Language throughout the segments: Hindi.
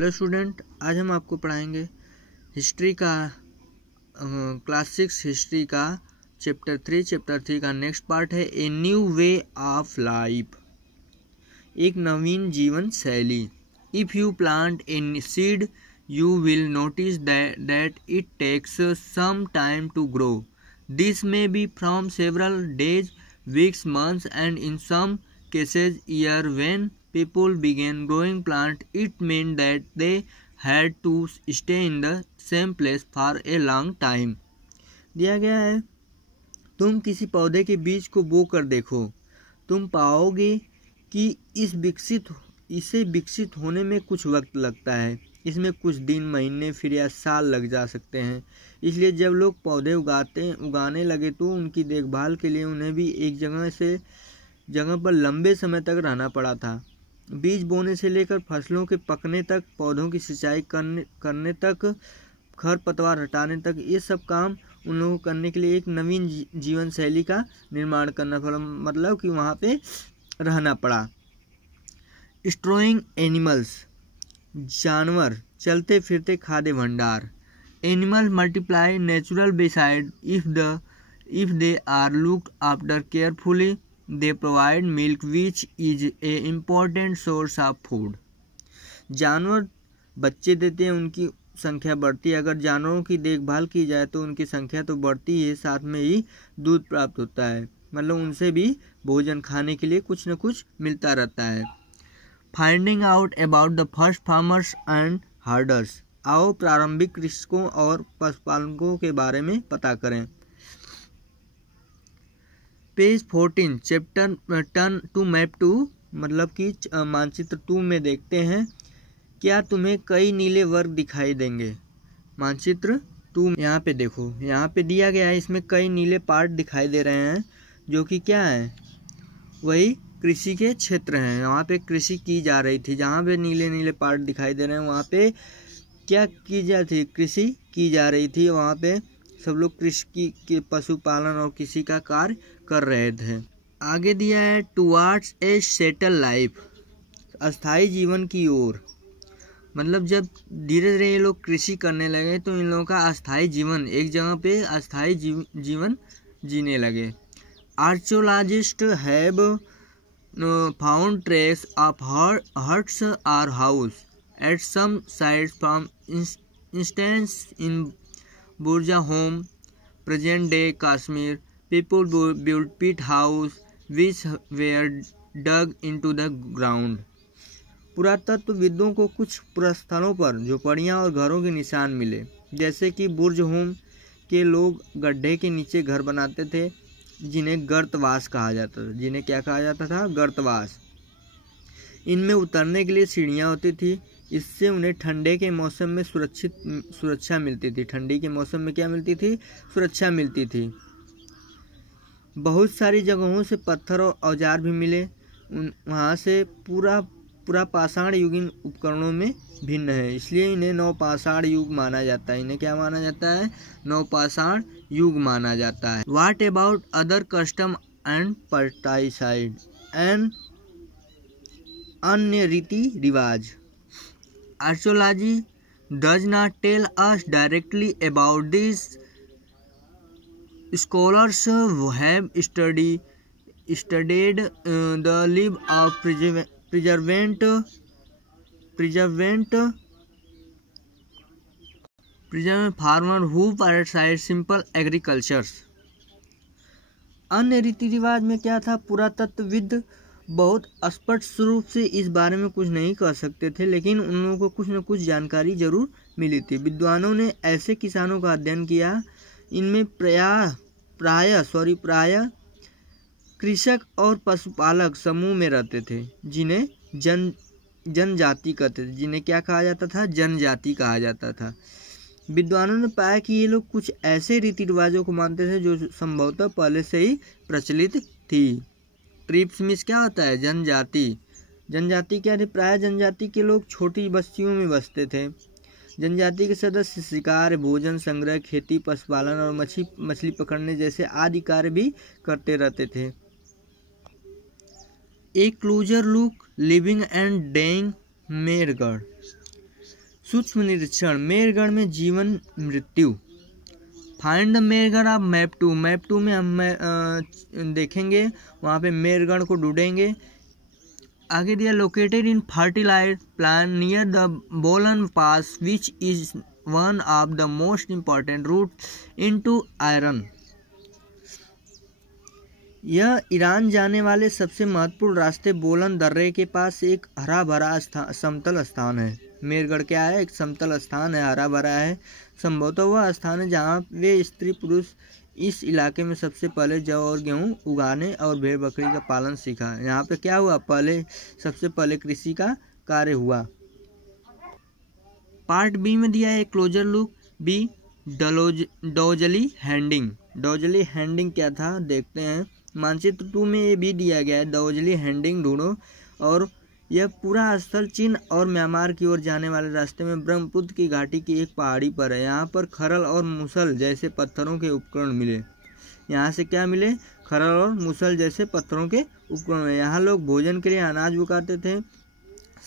हेलो स्टूडेंट, आज हम आपको पढ़ाएंगे हिस्ट्री का क्लास 6 हिस्ट्री का चैप्टर 3 का नेक्स्ट पार्ट है a new way of life, एक नवीन जीवन शैली। If you plant a seed you will notice that it takes some time to grow. This may be from several days, weeks, months and in some cases year. When people began growing plant, it meant that they had to stay in the same place for a long time. दिया गया है, तुम किसी पौधे के बीज को बो कर देखो, तुम पाओगे कि इसे विकसित होने में कुछ वक्त लगता है। इसमें कुछ दिन, महीने, फिर या साल लग जा सकते हैं। इसलिए जब लोग पौधे उगाने लगे तो उनकी देखभाल के लिए उन्हें भी एक जगह पर लंबे समय तक रहना पड़ा था। बीज बोने से लेकर फसलों के पकने तक, पौधों की सिंचाई करने तक, खरपतवार हटाने तक, ये सब काम उन लोगों को करने के लिए एक नवीन जीवन शैली का निर्माण करना पड़ा, मतलब कि वहाँ पे रहना पड़ा। स्ट्रोइंग एनिमल्स, जानवर, चलते फिरते खाद्य भंडार। Animal multiply natural beside if they are looked after carefully. They provide milk which is a important source of food. जानवर बच्चे देते हैं, उनकी संख्या बढ़ती है। अगर जानवरों की देखभाल की जाए तो उनकी संख्या तो बढ़ती है, साथ में ही दूध प्राप्त होता है, मतलब उनसे भी भोजन खाने के लिए कुछ न कुछ मिलता रहता है। Finding out about the first farmers and herders. आओ प्रारंभिक कृषकों और पशुपालकों के बारे में पता करें। Page 14 chapter turn to map 2, मतलब कि मानचित्र 2 में देखते हैं। क्या तुम्हें कई नीले वर्ग दिखाई देंगे? मानचित्र 2 यहाँ पे देखो, यहाँ पे दिया गया है, इसमें कई नीले पार्ट दिखाई दे रहे हैं, जो कि क्या है, वही कृषि के क्षेत्र हैं। वहाँ पे कृषि की जा रही थी, जहाँ पे नीले नीले पार्ट दिखाई दे रहे हैं वहाँ पे क्या की जा रही थी, कृषि की जा रही थी। वहाँ पे सब लोग कृषि की पशुपालन और कृषि का कार्य कर रहे थे। आगे दिया है टुवार्ड्स ए सेटल लाइफ, अस्थाई जीवन की ओर। मतलब जब धीरे धीरे ये लोग कृषि करने लगे तो इन लोगों का अस्थाई जीवन, एक जगह पे अस्थाई जीवन जीने लगे। Archaeologist have found trace of huts और house at some sites, from instance in Burzahom, present day Kashmir. People built pit house which were dug into the ground. पुरातत्वविदों को कुछ पुरास्थलों पर झोपड़ियाँ और घरों के निशान मिले, जैसे कि बुर्ज होम के लोग गड्ढे के नीचे घर बनाते थे, जिन्हें गर्तवास कहा जाता था। जिन्हें क्या कहा जाता था? गर्तवास। इनमें उतरने के लिए सीढ़ियाँ होती थी, इससे उन्हें ठंडे के मौसम में सुरक्षा मिलती थी। ठंडी के मौसम में क्या मिलती थी? सुरक्षा मिलती थी। बहुत सारी जगहों से पत्थर और औजार भी मिले। वहाँ से पूरा पाषाण युगीन उपकरणों में भिन्न है, इसलिए इन्हें नवपाषाण युग माना जाता है। इन्हें क्या माना जाता है? नवपाषाण युग माना जाता है। What about other custom and पर्टाइसाइड एंड अन्य रीति रिवाज? Archaeology does not tell us directly about this. Scholars have studied the life of preservant farmer who practiced simple agriculture. अन्य रीति रिवाज में क्या था? पुरातत्वविद बहुत स्पष्ट रूप से इस बारे में कुछ नहीं कह सकते थे, लेकिन उन लोगों को कुछ न कुछ जानकारी जरूर मिली थी। विद्वानों ने ऐसे किसानों का अध्ययन किया, इनमें प्राय कृषक और पशुपालक समूह में रहते थे, जिन्हें जनजाति कहते थे। जिन्हें क्या कहा जाता था? जनजाति कहा जाता था। विद्वानों ने पाया कि ये लोग कुछ ऐसे रीति रिवाजों को मानते थे जो संभवतः पहले से ही प्रचलित थी। ट्रिप्स मीन्स क्या होता है? जनजाति। जनजाति क्या थी? प्राय जनजाति के लोग छोटी बस्तियों में बसते थे। जनजाति के सदस्य शिकार, भोजन संग्रह, खेती, पशुपालन और मछली पकड़ने जैसे आदि कार्य भी करते रहते थे। A closer look living and dying Mehrgarh. सूक्ष्म निरीक्षण, मेरगढ़ में जीवन मृत्यु। Find the Mehrgarh of map 2, map 2 में हम देखेंगे, वहाँ पे मेरगढ़ को ढूंढेंगे। आगे दिया located in fertilise plan near the Bolan pass which is one of the most important route into Iran. यह ईरान जाने वाले सबसे महत्वपूर्ण रास्ते बोलन दर्रे के पास एक हरा भरा समतल स्थान है। मेरगढ़ क्या है? एक समतल स्थान है, हरा भरा है। संभवतः वह स्थान है जहाँ वे स्त्री पुरुष इस इलाके में सबसे पहले जौ और गेहूँ उगाने और भेड़ बकरी का पालन सीखा। यहाँ पे क्या हुआ? सबसे पहले कृषि का कार्य हुआ। पार्ट बी में दिया है क्लोजर लुक बी डोजली हैंडिंग। डोजली हैंडिंग क्या था देखते हैं। मानचित्र 2 में ये भी दिया गया है, डोजली हैंडिंग ढूंढो। और यह पूरा स्थल चीन और म्यांमार की ओर जाने वाले रास्ते में ब्रह्मपुत्र की घाटी की एक पहाड़ी पर है। यहाँ पर खरल और मुसल जैसे पत्थरों के उपकरण मिले। यहाँ से क्या मिले? खरल और मुसल जैसे पत्थरों के उपकरण मिले। यहाँ लोग भोजन के लिए अनाज उगाते थे।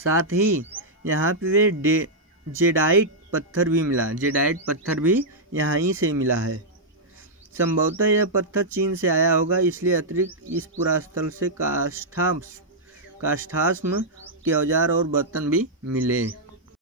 साथ ही यहाँ पे वे जेडाइट पत्थर भी मिला। जेडाइट पत्थर भी यहाँ ही से मिला है। संभवतः यह पत्थर चीन से आया होगा, इसलिए अतिरिक्त इस पुरास्थल से काष्ठाश्म के औजार और बर्तन भी मिले।